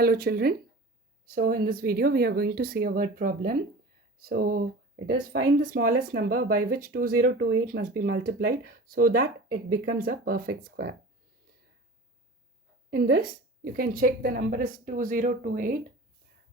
Hello children. So in this video we are going to see a word problem. So it is find the smallest number by which 2028 must be multiplied so that it becomes a perfect square. In this you can check the number is 2028.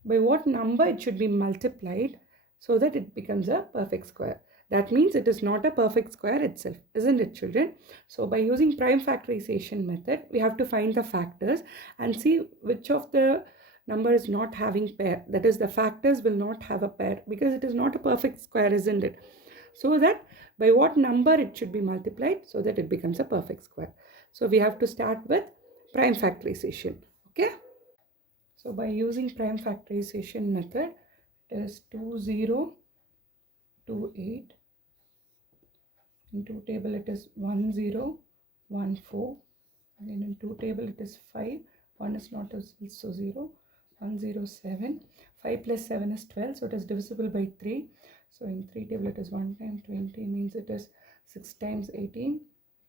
By what number it should be multiplied so that it becomes a perfect square. That means it is not a perfect square itself, isn't it children? So by using prime factorization method, we have to find the factors and see which of the number is not having pair. That is, the factors will not have a pair because it is not a perfect square, isn't it? So that by what number it should be multiplied so that it becomes a perfect square. So we have to start with prime factorization. Okay. So by using prime factorization method, it is 2028. In 2 table it is 1014. Again in 2 table it is 5. 1 is not also 0. 107. 5 plus 7 is 12. So it is divisible by 3. So in 3 table it is 1 times 20 means it is 6 times 18.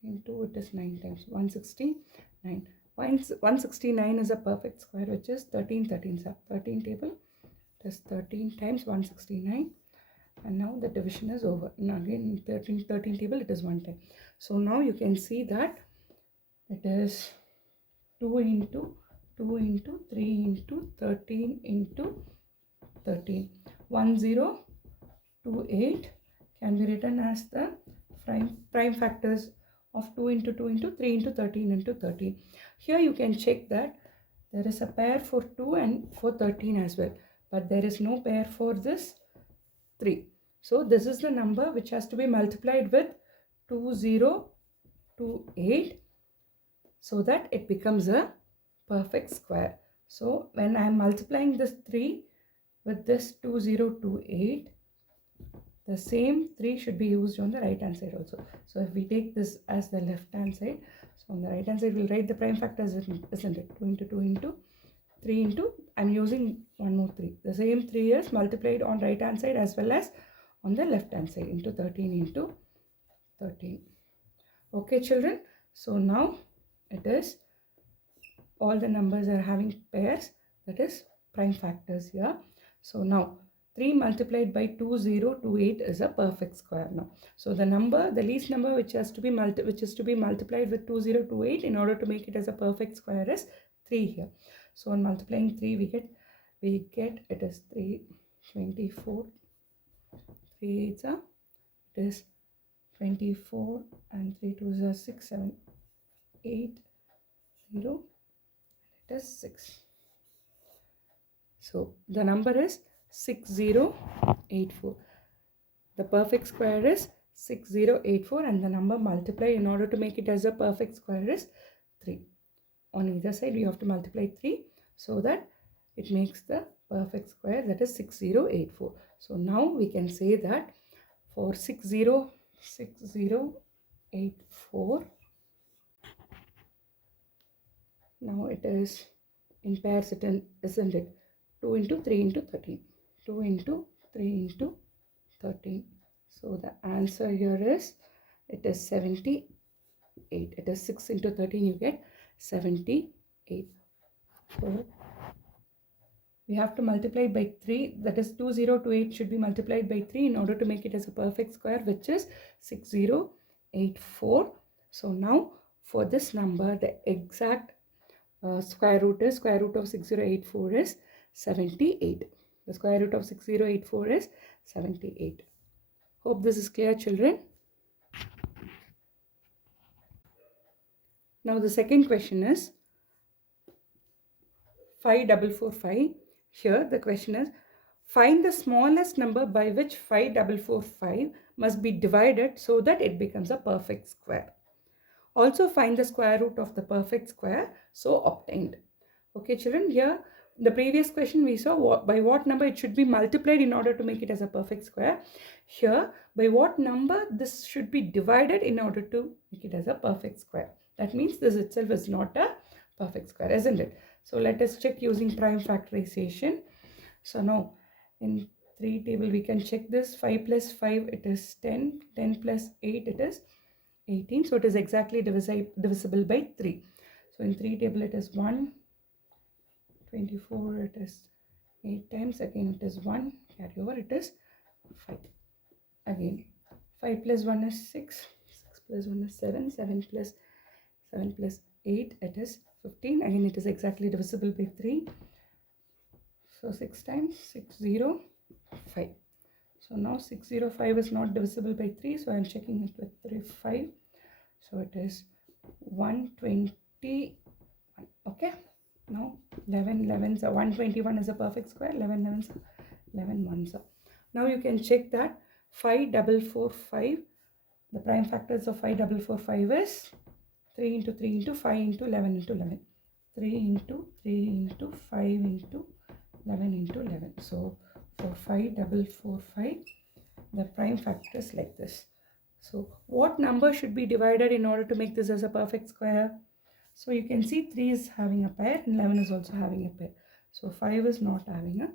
In 2 it is 9 times 169. 169 is a perfect square, which is 13 13s up. 13 table, it is 13 times 169. And now the division is over. Now again 13 table, it is 1 time. So now you can see that it is 2 into 2 into 3 into 13 into 13. 1028 can be written as the prime factors of 2 into 2 into 3 into 13 into 13. Here you can check that there is a pair for 2 and for 13 as well, but there is no pair for this 3. So this is the number which has to be multiplied with 2028 so that it becomes a perfect square. So when I am multiplying this 3 with this 2028, the same 3 should be used on the right hand side also. So if we take this as the left hand side, so on the right hand side we'll write the prime factors, isn't it? 2 into 2 into 3 into, I'm using one more 3. The same 3 is multiplied on right hand side as well as on the left hand side into 13 into 13. Okay children, so now it is all the numbers are having pairs, that is prime factors here. So now 3 multiplied by 2028 is a perfect square now. So the number, the least number which is to be multiplied with 2028 in order to make it as a perfect square is 3 here. So on multiplying 3 we get it is 324. 3 8s are, it is 24 and 3 2s are 6 7 8 0, it is 6. So the number is 6084. The perfect square is 6084 and the number multiplied in order to make it as a perfect square is 3. On either side you have to multiply 3 so that it makes the perfect square, that is 6084. So now we can say that for 6084, now it is in pairs, isn't it? 2 into 3 into 13. 2 into 3 into 13. So the answer here is, it is 78. It is 6 into 13, you get 78. So we have to multiply by 3, that is 2028 should be multiplied by 3 in order to make it as a perfect square, which is 6084. So now for this number, the exact square root of 6084 is 78. The square root of 6084 is 78. Hope this is clear children. Now the second question is 5445. Here the question is, find the smallest number by which 5445 must be divided so that it becomes a perfect square. Also find the square root of the perfect square so obtained. Okay children, here the previous question we saw by what number it should be multiplied in order to make it as a perfect square. Here by what number this should be divided in order to make it as a perfect square. That means this itself is not a perfect square, isn't it? So let us check using prime factorization. So now in 3 table we can check this. 5 plus 5 it is 10. 10 plus 8 it is 18. So it is exactly divisible by 3. So in 3 table it is 1, 24, it is 8 times, again it is 1, carry over, it is 5. Again 5 plus 1 is 6, 6 plus 1 is 7, 7 plus 8, it is 15. Again it is exactly divisible by 3. So 6 times 605. So now 605 is not divisible by 3, so I am checking it with 3, 5. So it is 121. Okay. Now 11 11s are 121 is a perfect square. 11 11s are 11 ones are. Now you can check that 5445. The prime factors of 5445 is 3 into 3 into 5 into 11 into 11. 3 into 3 into 5 into 11 into 11. So for 5445, the prime factor is like this. So what number should be divided in order to make this as a perfect square? So you can see 3 is having a pair and 11 is also having a pair. So 5 is not having a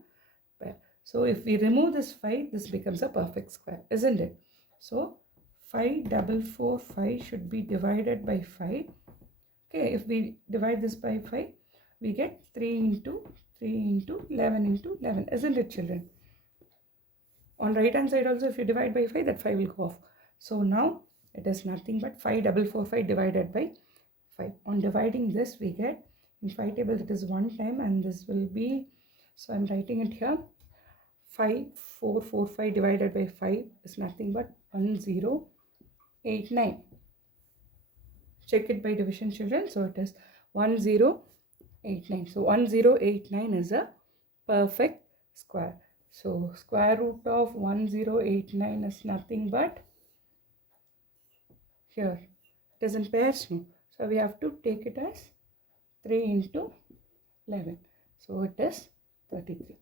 pair. So if we remove this 5, this becomes a perfect square, isn't it? So 5445 should be divided by 5. Okay, if we divide this by 5, we get 3 into 11 into 11, isn't it, children? On right hand side also, if you divide by 5, that 5 will go off. So now it is nothing but 5445 divided by 5. On dividing this, we get in 5 table it is 1 time, and this will be, so I am writing it here, 5445 divided by 5 is nothing but 1089. Check it by division, children. So it is 1089. So 1089 is a perfect square. So square root of 1089 is nothing but, here it is in pairs now. So we have to take it as 3 into 11. So it is 33.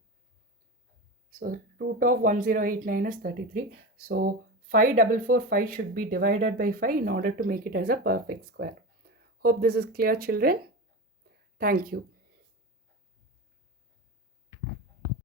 So root of 1089 is 33. So 5445 should be divided by 5 in order to make it as a perfect square. Hope this is clear, children. Thank you.